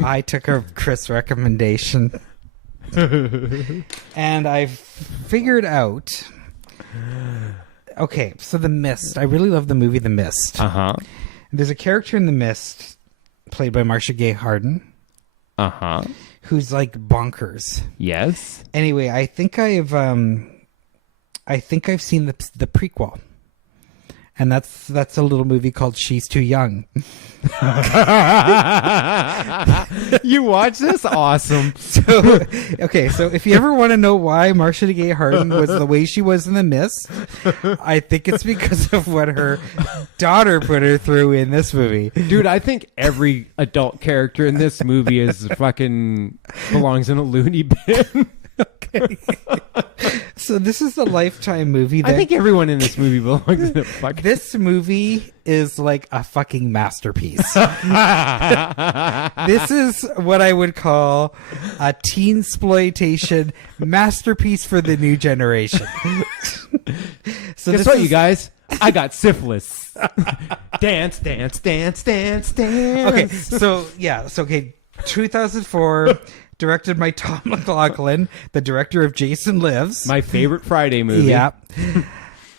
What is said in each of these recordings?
I took a Chris recommendation and I figured out. Okay, so The Mist. I really love the movie The Mist. Uh-huh. There's a character in The Mist played by Marcia Gay Harden. Uh-huh. Who's like bonkers. Yes. Anyway, I think I've seen the prequel. And that's a little movie called She's Too Young. You watch this? Awesome. So if you ever want to know why Marcia Gay Harden was the way she was in The Mist, I think it's because of what her daughter put her through in this movie. Dude, I think every adult character in this movie is fucking belongs in a loony bin. Okay. So this is a Lifetime movie. I think everyone in this movie belongs in a fucking... This movie is like a fucking masterpiece. This is what I would call a teen-sploitation masterpiece for the new generation. So guess what, you guys? I got syphilis. Dance, dance, dance, dance, dance. Okay, so 2004... directed by Tom McLaughlin, the director of Jason Lives. My favorite Friday movie. Yeah.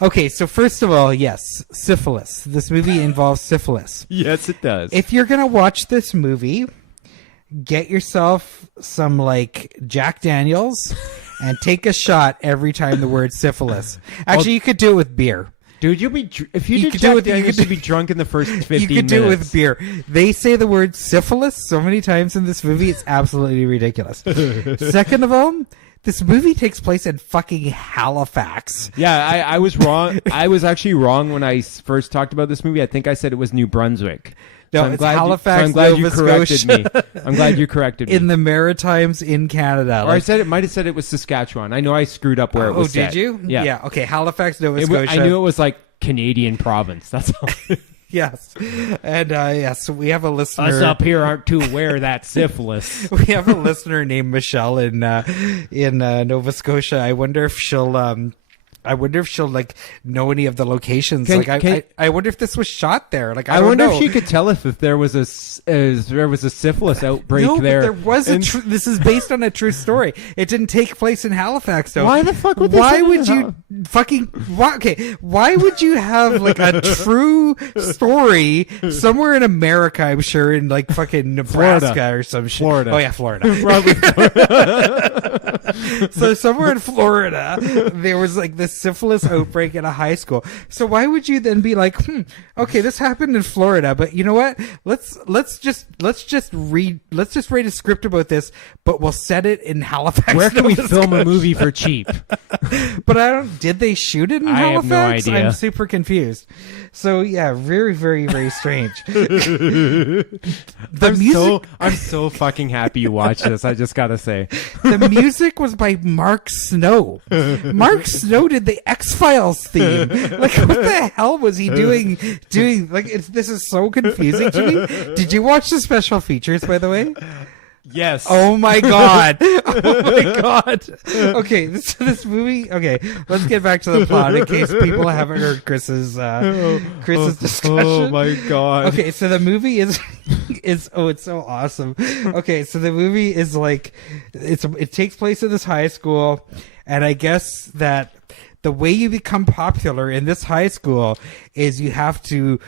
Okay, so first of all, yes, syphilis. This movie involves syphilis. Yes, it does. If you're going to watch this movie, get yourself some, like, Jack Daniels and take a shot every time the word syphilis. Actually, you could do it with beer. Dude, if you could do it, you could be drunk in the first 15 minutes. You could do it with beer. They say the word syphilis so many times in this movie, it's absolutely ridiculous. Second of all, this movie takes place in fucking Halifax. Yeah, I was wrong. I was actually wrong when I first talked about this movie. I think I said it was New Brunswick. No, so it's Halifax, I'm glad you Nova corrected Scotia. me. I'm glad you corrected me. In the Maritimes in Canada. Or I might have said it was Saskatchewan. I know I screwed up where it was set. Oh, did you? Yeah. Okay, Halifax, Nova Scotia. I knew it was like Canadian province. That's all. Yes. And so we have a listener. Us up here aren't too aware of that syphilis. We have a listener named Michelle in Nova Scotia. I wonder if she'll like know any of the locations. I wonder if this was shot there. Like I wonder know. if she could tell us if there was a syphilis outbreak there. But there was this is based on a true story. It didn't take place in Halifax though. Why the fuck would Why would you have like a true story somewhere in America, I'm sure in like fucking Nebraska Florida. or some shit. Florida. Oh yeah, Florida. So somewhere in Florida there was like this syphilis outbreak in a high school. So why would you then be like, okay, this happened in Florida, but you know what? Let's just write a script about this, but we'll set it in Halifax. Where can we film a movie for cheap? But did they shoot it in Halifax? I have no idea. I'm super confused. So yeah, very, very, very strange. I'm so fucking happy you watched this. I just gotta say, the music was by Mark Snow. Mark Snow did the X-Files theme. Like, what the hell was he doing? Like, this is so confusing to me. Did you watch the special features, by the way? yes. Oh my god. Oh my god. Okay, this movie. Okay, let's get back to the plot in case people haven't heard Chris's discussion. Oh my god. Okay, so the movie is it's so awesome. Okay, so the movie is like it takes place in this high school, and I guess that the way you become popular in this high school is you have to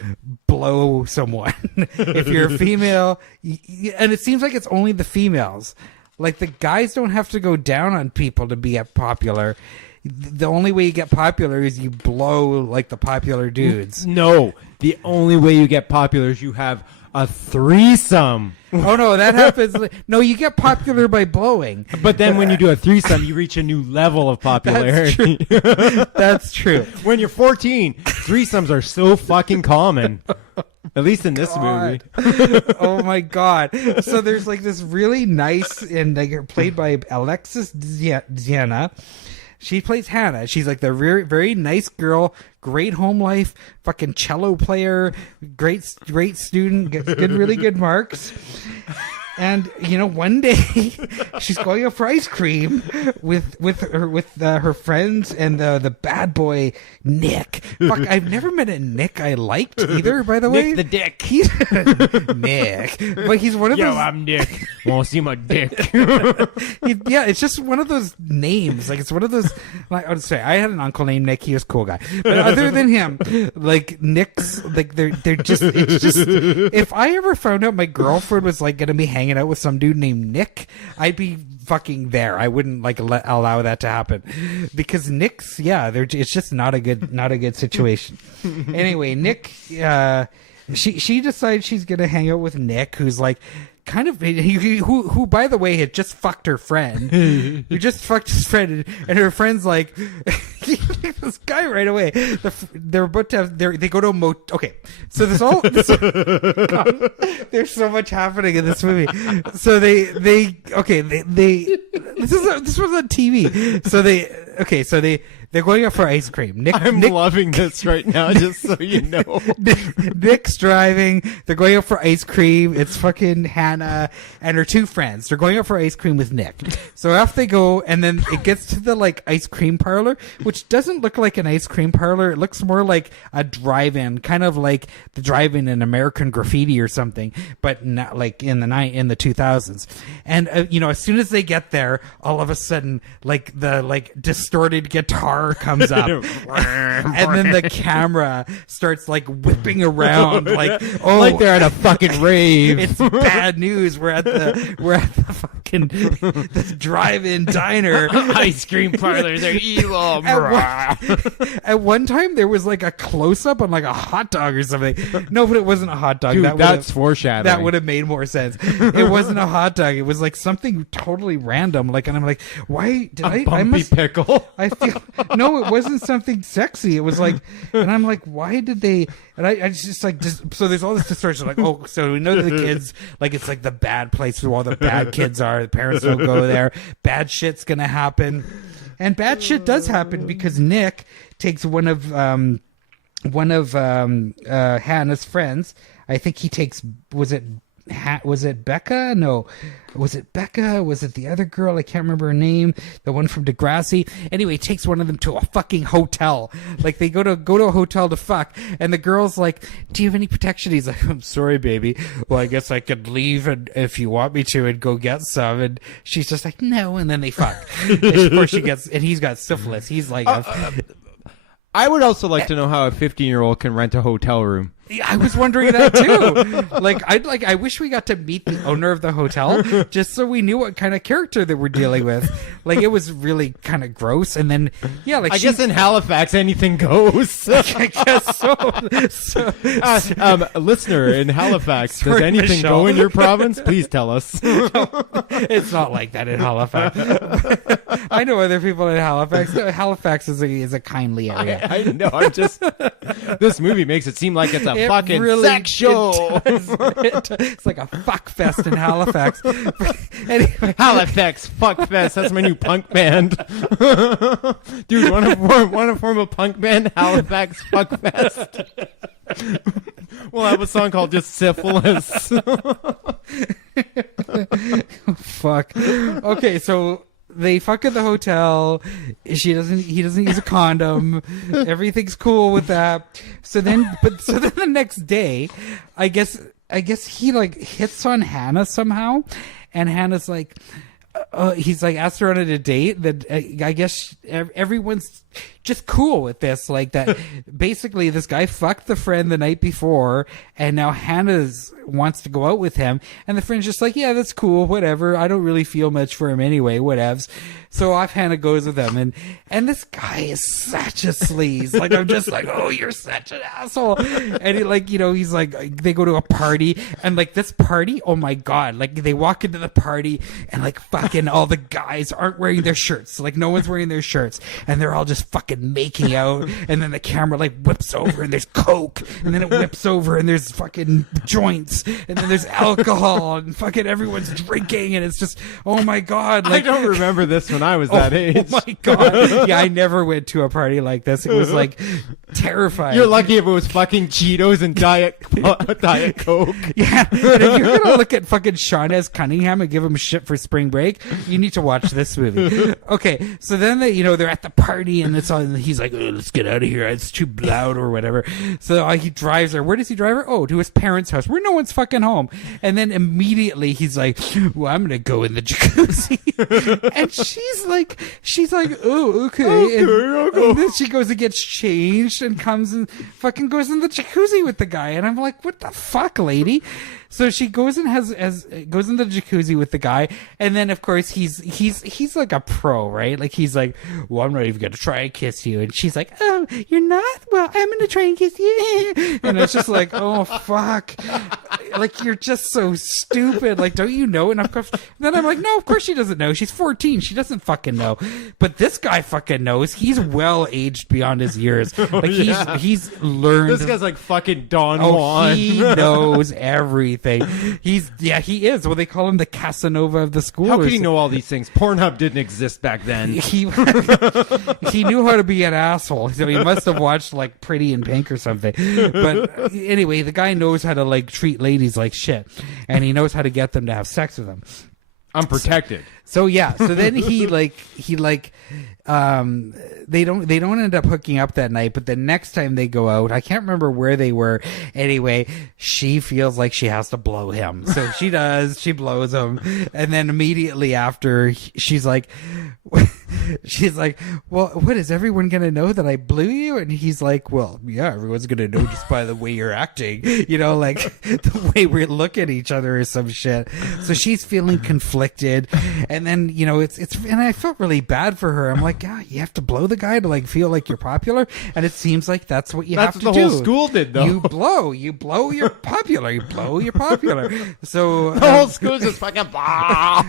blow someone. If you're a female, and it seems like it's only the females. Like, the guys don't have to go down on people to be popular. The only way you get popular is you blow, like, the popular dudes. No, the only way you get popular is you have a threesome. Oh no, that happens. No, you get popular by blowing. But then when you do a threesome, you reach a new level of popularity. That's true. When you're 14, threesomes are so fucking common. At least in this movie. Oh my god. So there's like this really nice, and like played by Alexis Diana. She plays Hannah. She's like the very, very nice girl, great home life, fucking cello player, great student, gets really good marks. And one day she's going up for ice cream with her friends and the bad boy Nick. Fuck, I've never met a Nick I liked either. By the way, Nick the Dick. He's Nick, but he's one of those. Yo, I'm Nick. Want to see my dick? It's just one of those names. Like it's one of those. Like I would say, I had an uncle named Nick. He was a cool guy. But other than him, like Nick's, like they're just. It's just. If I ever found out my girlfriend was like going to be hanging out with some dude named Nick, I'd be fucking there. I wouldn't like allow that to happen because Nick's it's just not a good situation. Anyway, Nick she decides she's gonna hang out with Nick, who's like kind of who by the way had just fucked her friend who just fucked his friend, and her friend's like this guy right away. They're about to have they go to a okay, so there's God, there's so much happening in this movie. So they this was on TV. So they're going out for ice cream. Nick loving this right now, just so you know. Nick's driving. They're going out for ice cream. It's fucking Hannah and her two friends. They're going out for ice cream with Nick. So off they go, and then it gets to the like ice cream parlor, which doesn't look like an ice cream parlor. It looks more like a drive-in, kind of like the drive-in in American Graffiti or something, but not like in the 2000s. And as soon as they get there, all of a sudden, like the distorted guitar comes up, and then the camera starts like whipping around, like they're at a fucking rave. It's bad news. We're at the fucking the drive-in diner, ice cream parlor. They're evil. At one time, there was like a close-up on like a hot dog or something. No, but it wasn't a hot dog. Dude, that's foreshadowing. That would have made more sense. It wasn't a hot dog. It was like something totally random. Like, and I'm like, why did I must pickle? I feel no, it wasn't something sexy. It was like, and I'm like, why did they? And I just like, so there's all this distortion. Like, oh, so we know that the kids, like, it's like the bad place where all the bad kids are. The parents don't go there. Bad shit's gonna happen, and bad shit does happen because Nick takes one of Hannah's friends. I think he takes, was it Becca? No. Was it Becca? Was it the other girl? I can't remember her name. The one from Degrassi. Anyway, he takes one of them to a fucking hotel. Like, they go to a hotel to fuck, and the girl's like, do you have any protection? He's like, I'm sorry, baby. Well, I guess I could leave if you want me to and go get some. And she's just like, no. And then they fuck. And of course she gets, and he's got syphilis. He's like, I would also like to know how a 15-year-old can rent a hotel room. I was wondering that too. I wish we got to meet the owner of the hotel just so we knew what kind of character that we're dealing with. Like, it was really kind of gross. And then, I guess in Halifax anything goes. I guess so. Listener in Halifax, does anything go in your province? Please tell us. No, it's not like that in Halifax. I know other people in Halifax. Halifax is a kindly area. I know. I'm just. This movie makes it seem like it's a fucking sex show. It's like a fuck fest in Halifax. Anyway. Halifax Fuck Fest. That's my new punk band. Dude, want to form a punk band? Halifax Fuck Fest. We'll have a song called just Syphilis. Fuck. Okay, so they fuck at the hotel. He doesn't use a condom. Everything's cool with that. So then the next day, I guess he like hits on Hannah somehow, and Hannah's like, he's like asked her on a date. That I guess everyone's just cool with this, like that. Basically, this guy fucked the friend the night before, and now Hannah's wants to go out with him, and the friend's just like, yeah, that's cool, whatever. I don't really feel much for him anyway, whatevs. So off Hannah goes with him, and this guy is such a sleaze. Like, I'm just like, oh, you're such an asshole. And he's like, they go to a party, and like this party, oh my god, like they walk into the party, and like fucking all the guys aren't wearing their shirts, like no one's wearing their shirts, and they're all just fucking making out, and then the camera like whips over, and there's coke, and then it whips over, and there's fucking joints, and then there's alcohol, and fucking everyone's drinking, and it's just, oh my god. Like, I don't remember this when I was that age. Oh my god. Yeah, I never went to a party like this. It was like terrified. You're lucky if it was fucking Cheetos and Diet Coke. Yeah, and if you're gonna look at fucking Sean S. Cunningham and give him shit for spring break, you need to watch this movie. Okay, so then they're at the party and it's all, and he's like, oh, let's get out of here. It's too loud or whatever. So he drives her. Where does he drive her? Oh, to his parents' house where no one's fucking home. And then immediately he's like, well, I'm gonna go in the jacuzzi. And she's like, oh, okay. And then she goes and gets changed and comes and fucking goes in the jacuzzi with the guy. And I'm like, what the fuck, lady? So she goes and goes in the jacuzzi with the guy, and then of course he's like a pro, right? Like he's like, well, I'm not even gonna try and kiss you, and she's like, oh, you're not? Well, I'm gonna try and kiss you, and it's just like, oh fuck, like you're just so stupid. Like, don't you know? And of course, then I'm like, no, of course she doesn't know. She's 14. She doesn't fucking know. But this guy fucking knows. He's well aged beyond his years. Like he's learned. This guy's like fucking Don Juan. He knows everything. He is. Well, they call him the Casanova of the school. How could he know all these things? Pornhub didn't exist back then. He knew how to be an asshole, so he must have watched like Pretty in Pink or something. But anyway, the guy knows how to like treat ladies like shit, and he knows how to get them to have sex with him. Unprotected. So then they don't end up hooking up that night, but the next time they go out, I can't remember where they were. Anyway, she feels like she has to blow him. So she does, she blows him. And then immediately after, she's like, well, what, is everyone going to know that I blew you? And he's like, well, yeah, everyone's going to know just by the way you're acting, like the way we look at each other or some shit. So she's feeling conflicted. And then, and I felt really bad for her. I'm like, yeah, you have to blow the guy to like feel like you're popular. And it seems like that's what you have to do. That's what the whole school did, though. You blow, you're popular. You blow, you're popular. So the whole school's just fucking blah.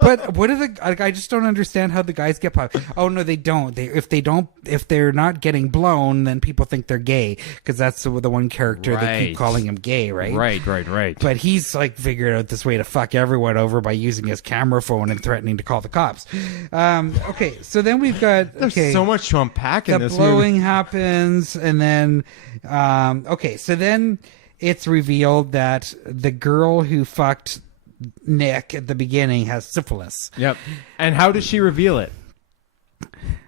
But what are I just don't understand how the guys get popular. Oh no, they don't. If they're not getting blown, then people think they're gay, because that's the one character they keep calling him gay, right? Right. But he's like figured out this way to fuck everyone over by using his camera phone and threatening to call the cops. Okay, so then we've got there's so much to unpack in this movie. The blowing happens, and then so then it's revealed that the girl who fucked Nick at the beginning has syphilis. Yep. And how does she reveal it?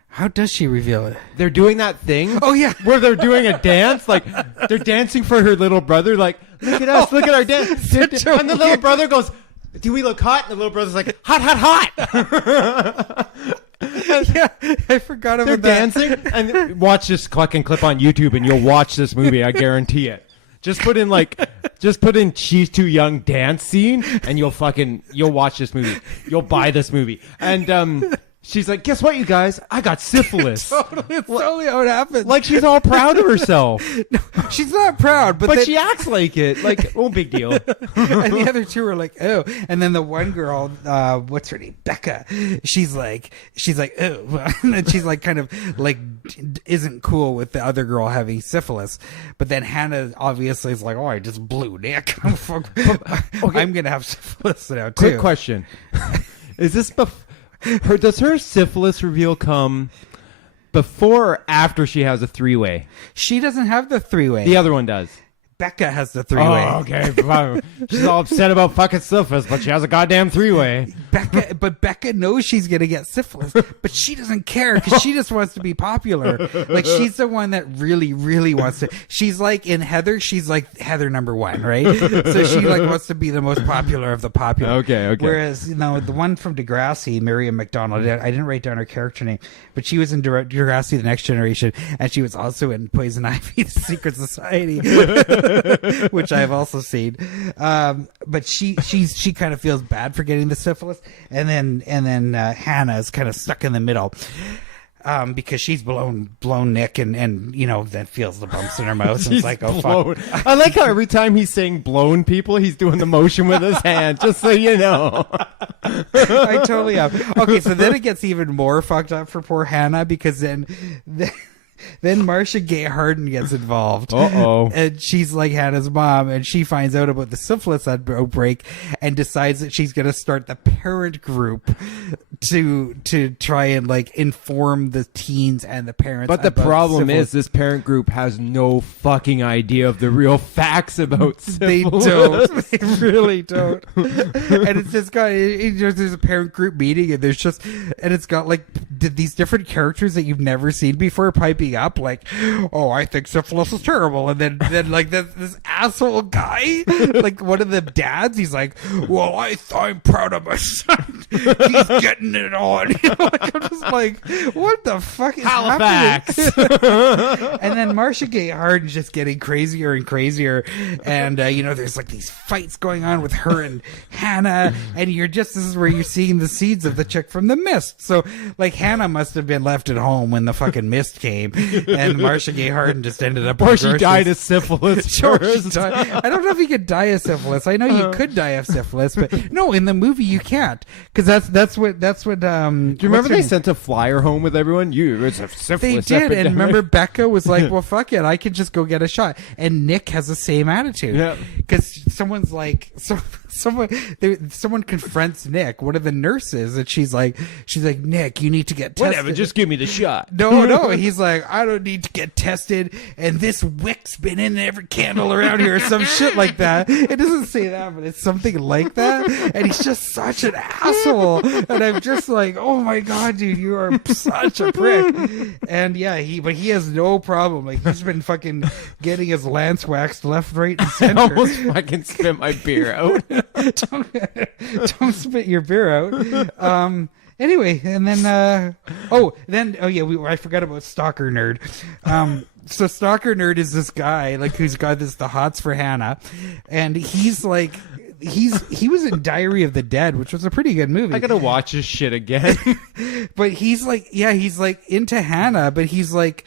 How does she reveal it? They're doing that thing. Oh, yeah. Where they're doing a dance. Like, they're dancing for her little brother. Like, look at us. Look at our dance. And the little brother goes, do we look hot? And the little brother's like, hot, hot, hot. Yeah, I forgot about they're that. dancing. And watch this fucking clip on YouTube and you'll watch this movie. I guarantee it. Just put in She's Too Young dance scene and you'll watch this movie. You'll buy this movie. And, she's like, guess what, you guys? I got syphilis. It's totally how it happens. Like she's all proud of herself. No, she's not proud, but she acts like it. Like, oh, big deal. And the other two are like, oh. And then the one girl, what's her name? Becca. She's like, oh. And she's like, kind of like, isn't cool with the other girl having syphilis. But then Hannah obviously is like, oh, I just blew Nick. I'm going to have syphilis now, too. Quick question. Is this does her syphilis reveal come before or after she has a three-way? She doesn't have the three-way. The other one does. Becca has the three-way. Oh, okay. She's all upset about fucking syphilis, but she has a goddamn three-way. Becca knows she's gonna get syphilis, but she doesn't care because she just wants to be popular. Like, she's the one that really, really wants to. She's like in Heather. She's like Heather #1, right? So she like wants to be the most popular of the popular. Okay. Whereas the one from Degrassi, Miriam McDonald, I didn't write down her character name, but she was in Degrassi: The Next Generation, and she was also in Poison Ivy: The Secret Society. Which I've also seen, but she kind of feels bad for getting the syphilis, and then Hannah is kind of stuck in the middle, because she's blown Nick, and then feels the bumps in her mouth, and it's like, oh blown. fuck. I like how every time he's saying blown people, he's doing the motion with his hand, just so you know. I totally am. Okay, so then it gets even more fucked up for poor Hannah, because then Marcia Gay Harden gets involved. Uh-oh. And she's like Hannah's mom, and she finds out about the syphilis outbreak and decides that she's going to start the parent group to try and like inform the teens and the parents. But the about problem syphilis. is this parent group has no fucking idea of the real facts about They syphilis. don't. They really don't. And it's just got there's a parent group meeting, and it's got like these different characters that you've never seen before piping up, like, "Oh, I think syphilis is terrible," and then like this asshole guy, like one of the dads, he's like, "Well, I'm proud of my son. He's getting it on." You know, like, I'm just like, what the fuck is Halifax. happening? And then Marcia Gay Harden's just getting crazier and crazier, and there's like these fights going on with her and Hannah, and this is where you're seeing the seeds of the chick from The Mist. So like Hannah must have been left at home when the fucking mist came, and Marcia Gay Harden just ended up. Or she died of syphilis Sure, first. I don't know if you could die of syphilis. I know you could die of syphilis, but no, in the movie you can't, because that's what. Do you remember they sent a flyer home with everyone? It's a syphilis They did, epidemic. and remember Becca was like, "Well, fuck it, I could just go get a shot." And Nick has the same attitude, because someone's like, someone confronts Nick, one of the nurses, and she's like, "Nick, you need to get tested." Whatever, just give me the shot. No, he's like, "I don't need to get tested, and this wick's been in every candle around here," or some shit like that. It doesn't say that, but it's something like that, and he's just such an asshole, and I'm just like, oh my god, dude, you are such a prick. And yeah, he has no problem, like he's been fucking getting his lance waxed left, right, and I center. almost fucking spit my beer out. don't spit your beer out. Anyway, and then I forgot about Stalker Nerd. So Stalker Nerd is this guy like who's got the hots for Hannah, and he's like he was in Diary of the Dead, which was a pretty good movie. I gotta watch this shit again. But he's like into Hannah, but he's like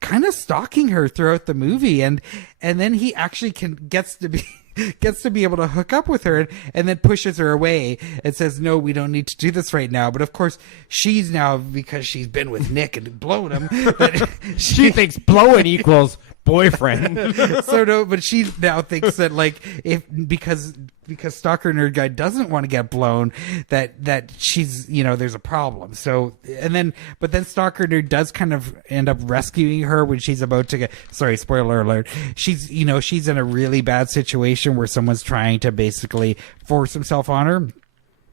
kind of stalking her throughout the movie, and then he actually gets to be able to hook up with her, and then pushes her away and says, "No, we don't need to do this right now." But of course, she's now, because she's been with Nick and blown him, that She thinks blowing equals boyfriend. but she now thinks that like because Stalker Nerd guy doesn't want to get blown, that she's there's a problem. So but then Stalker Nerd does kind of end up rescuing her when she's about to get, sorry, spoiler alert, she's in a really bad situation where someone's trying to basically force himself on her.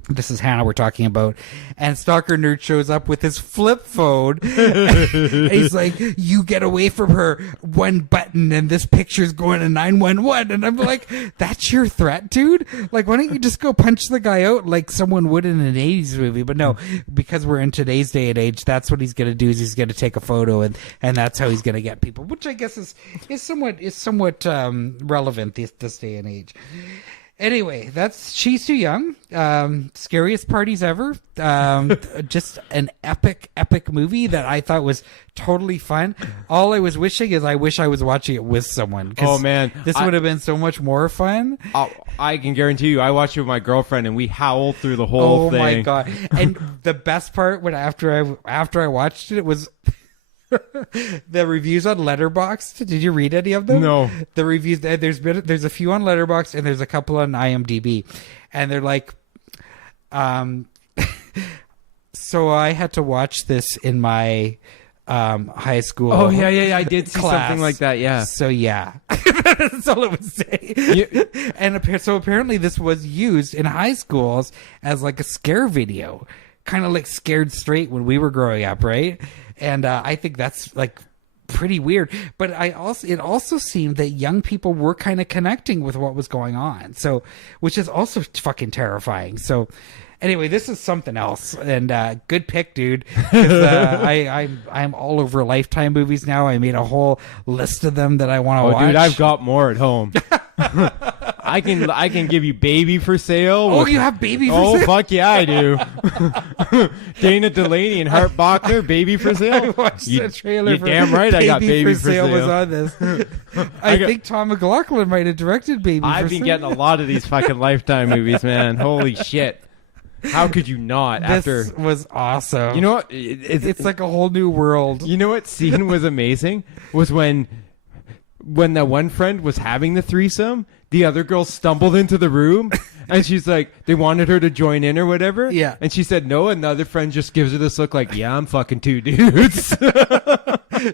This is Hannah we're talking about. And Stalker Nerd shows up with his flip phone. And he's like, "You get away from her, one button, and this picture's going to 911. And I'm like, that's your threat, dude? Like, why don't you just go punch the guy out like someone would in an 80s movie? But no, because we're in today's day and age, that's what he's going to do, is he's going to take a photo, and that's how he's going to get people, which I guess is somewhat relevant this day and age. Anyway, that's She's Too Young. Scariest parties ever. Just an epic movie that I thought was totally fun. All I was wishing is I wish I was watching it with someone. Oh man, this would have been so much more fun. I can guarantee you, I watched it with my girlfriend and we howled through the whole thing. Oh my god! And the best part, when after I watched it was the reviews on Letterboxd. Did you read any of them? No. The reviews, there's a few on Letterboxd, and there's a couple on IMDb, and they're like, so I had to watch this in my high school. Oh yeah, I did see class. something like that. Yeah. So yeah, that's all it would say. So apparently this was used in high schools as like a scare video, kind of like Scared Straight when we were growing up, right? And I think that's like pretty weird. But it also seemed that young people were kind of connecting with what was going on. So, which is also fucking terrifying. So, anyway, this is something else. And good pick, dude. 'Cause, I'm all over Lifetime movies now. I made a whole list of them that I want to watch. Dude, I've got more at home. I can give you Baby for Sale. Oh, you have Baby for Sale? Oh, fuck yeah, I do. Dana Delaney and Hart Bachner, Baby for Sale. I watched the trailer. You're damn right I got Baby for Sale. Was on this. I think Tom McLaughlin might have directed Baby for Sale. I've been getting a lot of these fucking Lifetime movies, man. Holy shit. How could you not? This was awesome. You know what? It's like a whole new world. You know what scene was amazing? Was when that one friend was having the threesome, the other girl stumbled into the room And she's like, they wanted her to join in or whatever. Yeah. And she said no, and the other friend just gives her this look like, yeah, I'm fucking 2 dudes.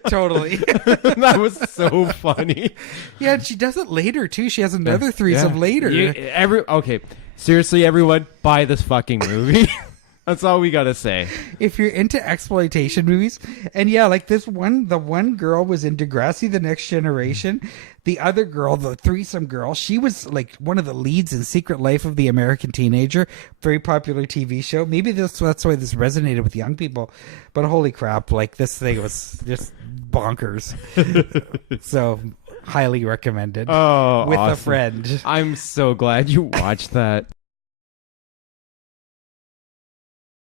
Totally. That was so funny. Yeah, and she does it later too. She has another threesome later. Okay, seriously, everyone, buy this fucking movie. That's all we gotta say. If you're into exploitation movies, and yeah, like the one girl was in Degrassi: The Next Generation. The other girl, the threesome girl, she was like one of the leads in Secret Life of the American Teenager, very popular TV show. Maybe that's why this resonated with young people. But holy crap, like this thing was just bonkers. So highly recommended. Oh, with awesome. a friend. I'm so glad you watched that.